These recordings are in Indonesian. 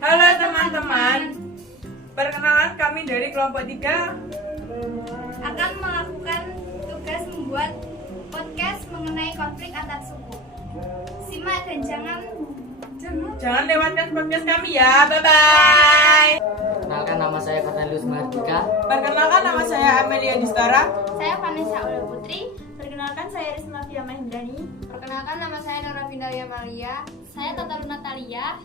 Halo teman-teman, perkenalan kami dari kelompok 3 akan melakukan tugas membuat podcast mengenai konflik antar suku. Simak dan jangan lewatkan podcast kami ya, bye-bye. Perkenalkan, nama saya Katalius Mahardika. Perkenalkan, nama saya Amelia Distara. Saya Vanessa Ula Putri. Perkenalkan, saya Risma Fia Mahendani. Perkenalkan, nama saya Nora Vindalia Malia. Saya Tataru Natalia.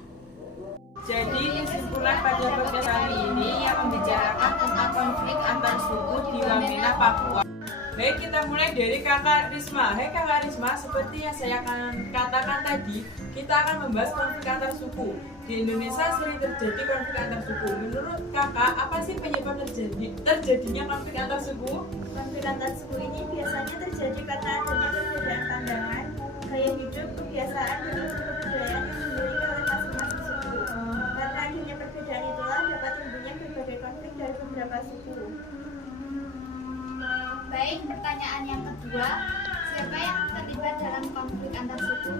Jadi kesimpulan pada podcast kali ini yang membicarakan tentang konflik antar suku di Wamena, Papua. Baik, kita mulai dari Kakak Risma. Hai Kakak Risma, seperti yang saya akan katakan tadi, kita akan membahas konflik antar suku. Di Indonesia sering terjadi konflik antar suku. Menurut Kakak, apa sih penyebab terjadinya konflik antar suku? Konflik antar suku ini biasanya terjadi karena adanya perbedaan pandangan, gaya hidup, kebiasaan, dan unsur kebudayaan yang dimiliki oleh masing-masing suku. Karena adanya perbedaan itulah dapat timbulnya berbagai konflik dari beberapa suku. Baik, pertanyaan yang kedua, siapa yang terlibat dalam konflik antar suku?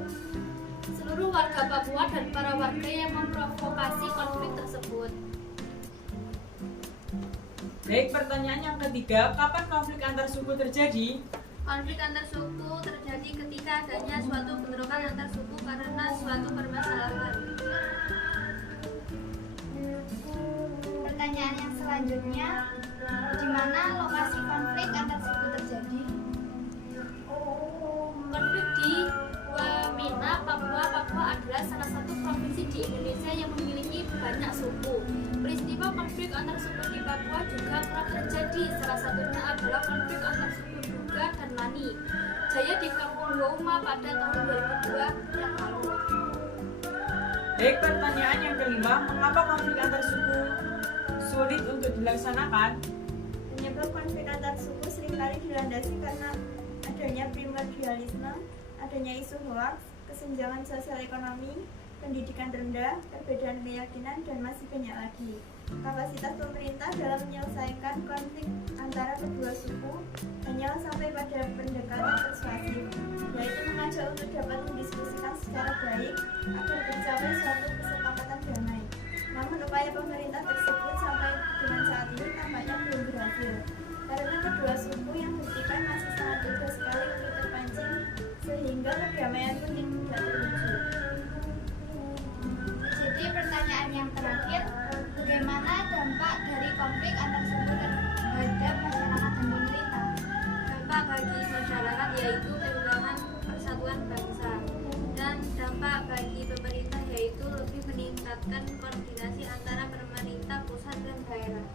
Seluruh warga Papua dan para warga yang memprovokasi konflik tersebut. Baik, pertanyaan yang ketiga, kapan konflik antar suku terjadi? Konflik antar suku terjadi ketika adanya suatu bentrokan antar suku karena suatu permasalahan. Pertanyaan yang selanjutnya, di mana lokasi konflik antar suku terjadi? Konflik di Wamena, Papua. Papua adalah salah satu provinsi di Indonesia yang memiliki banyak suku. Peristiwa konflik antar suku di Papua juga kerap terjadi. Salah satunya adalah konflik antar suku Duga dan Lani Jaya di Kampung Wauma pada tahun 2002 yang lalu. Baik, pertanyaan yang kelima, mengapa konflik antar suku sulit untuk dilaksanakan? Penyebab konflik antar suku seringkali dilandasi karena adanya primordialisme, adanya isu hoaks, kesenjangan sosial ekonomi, pendidikan rendah, perbedaan keyakinan, dan masih banyak lagi. Kapasitas pemerintah dalam menyelesaikan konflik antara kedua suku hanyalah sampai pada pendekatan persuasif, yaitu mengajak untuk dapat mendiskusikan secara baik agar tercapai suatu kesepakatan damai. Namun upaya pemerintah tersebut sampai dengan saat ini tampaknya belum berhasil, karena kedua suku yang buktikan masih sangat mudah sekali untuk terpancing, sehingga perdamaian pun tidak terwujud. Jadi pertanyaan yang terakhir, bagaimana dampak dari konflik antar suku terhadap masyarakat dan pemerintah? Dampak bagi masyarakat yaitu kehilangan persatuan bangsa, dan dampak bagi pemerintah yaitu lebih meningkatkan koordinasi antara pemerintah pusat dan daerah.